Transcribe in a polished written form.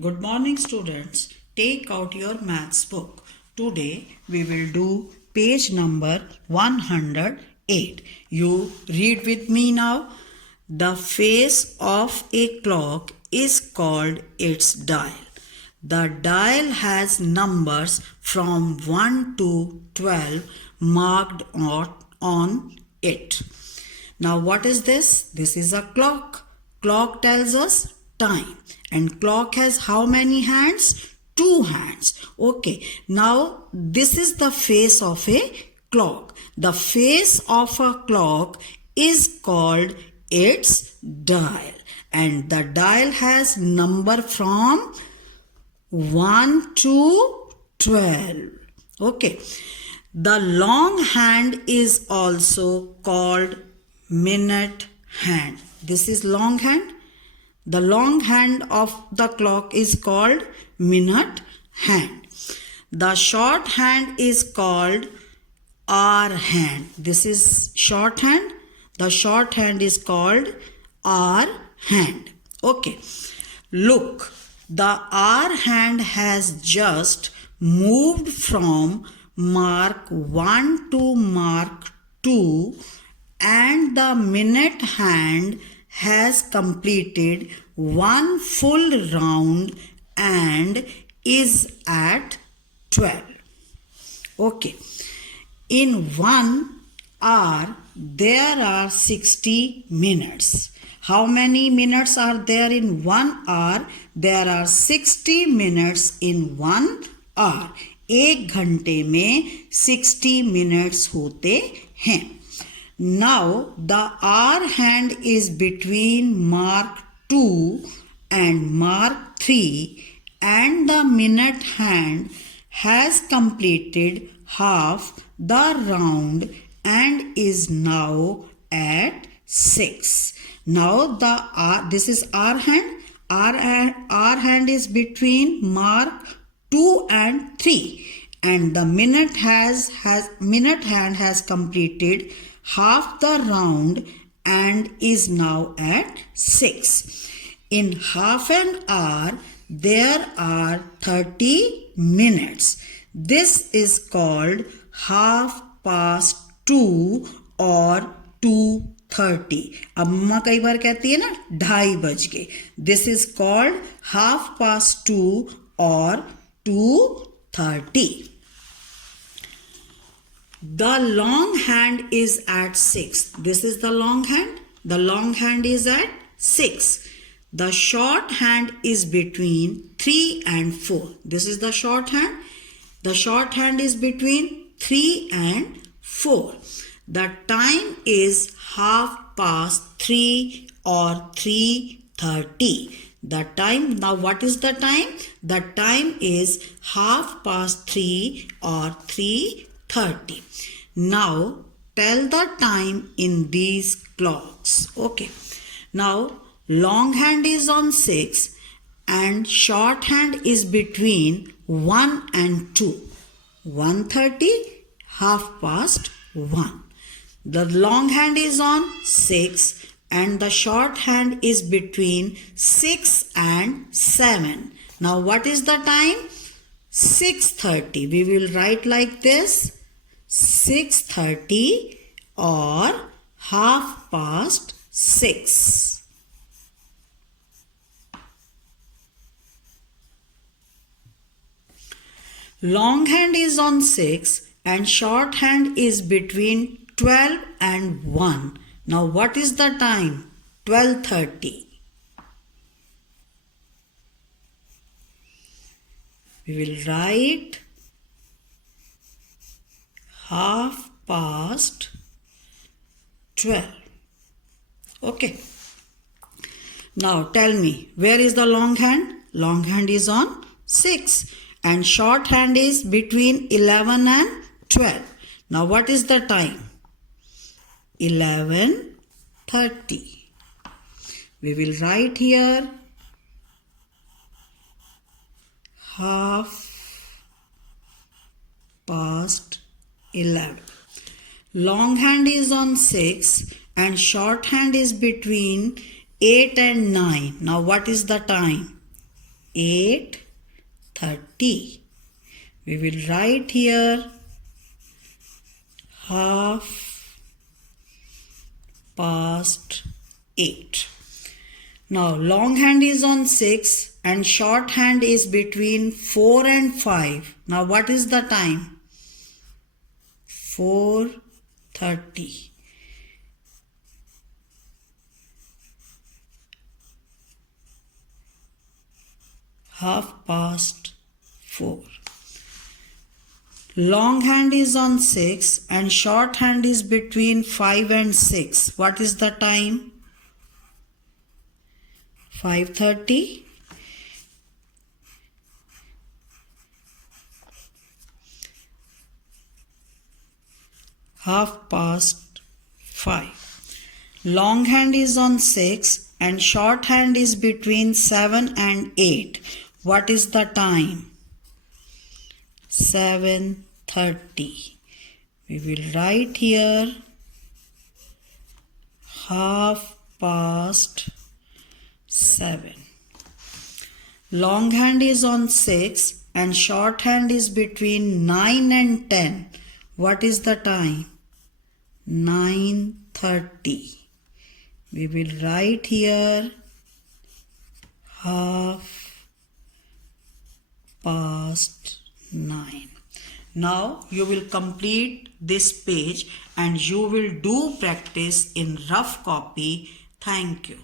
Good morning, students. Take out your maths book. Today we will do page number 108. You read with me now. The face of a clock is called its dial. The dial has numbers from 1 to 12 marked on it. Now what is this? This is a clock. Clock tells us time. And clock has how many hands? Two hands. Okay. Now this is the face of a clock. The face of a clock is called its dial. And the dial has number from 1 to 12. Okay. The long hand is also called minute hand. This is long hand. The long hand of the clock is called minute hand. The short hand is called hour hand. This is short hand. The short hand is called hour hand. Okay. Look, the hour hand has just moved from mark 1 to mark 2, and the minute hand has completed one full round and is at 12. Okay. In 1 hour, there are 60 minutes. How many minutes are there in 1 hour? There are 60 minutes in 1 hour. एक घंटे में 60 minutes होते हैं. Now the hour hand is between mark 2 and mark 3, and the minute hand has completed half the round and is now at 6. Now this is hour hand. Hour hand is between mark 2 and 3, and the minute hand has completed half the round and is now at 6. In half an hour, there are 30 minutes. This is called half past 2 or 2:30. अब मम्मा कई बार कहती है ना 2:30 बज गए. This is called half past 2 or 2:30. The long hand is at 6. This is the long hand. The long hand is at 6. The short hand is between 3 and 4. This is the short hand. The short hand is between 3 and 4. The time is half past 3 or 3:30. The time, now what is the time? The time is half past 3 or 3:30. Now tell the time in these clocks. Okay. Now long hand is on 6 and short hand is between 1 and 2. 1:30, half past 1. The long hand is on 6 and the short hand is between 6 and 7. Now what is the time? 6:30. We will write like this: 6:30 or half past 6. Long hand is on 6 and short hand is between 12 and 1. Now what is the time? 12:30. We will write half past 12. Okay. Now tell me, where is the long hand? Long hand is on 6 and short hand is between 11 and 12. Now what is the time? 11:30. We will write here half past 11. Long hand is on 6 and short hand is between 8 and 9. Now what is the time? 8:30. We will write here half past 8. Now long hand is on 6 and short hand is between 4 and 5. Now what is the time? 4:30. Half past 4. Long hand is on 6 and short hand is between 5 and 6. What is the time? 5:30. Half past 5. Long hand is on 6 and short hand is between 7 and 8. What is the time? 7:30. We will write here half past 7. Long hand is on 6 and short hand is between 9 and 10. What is the time? 9:30. We will write here half past 9. Now you will complete this page and you will do practice in rough copy. Thank you.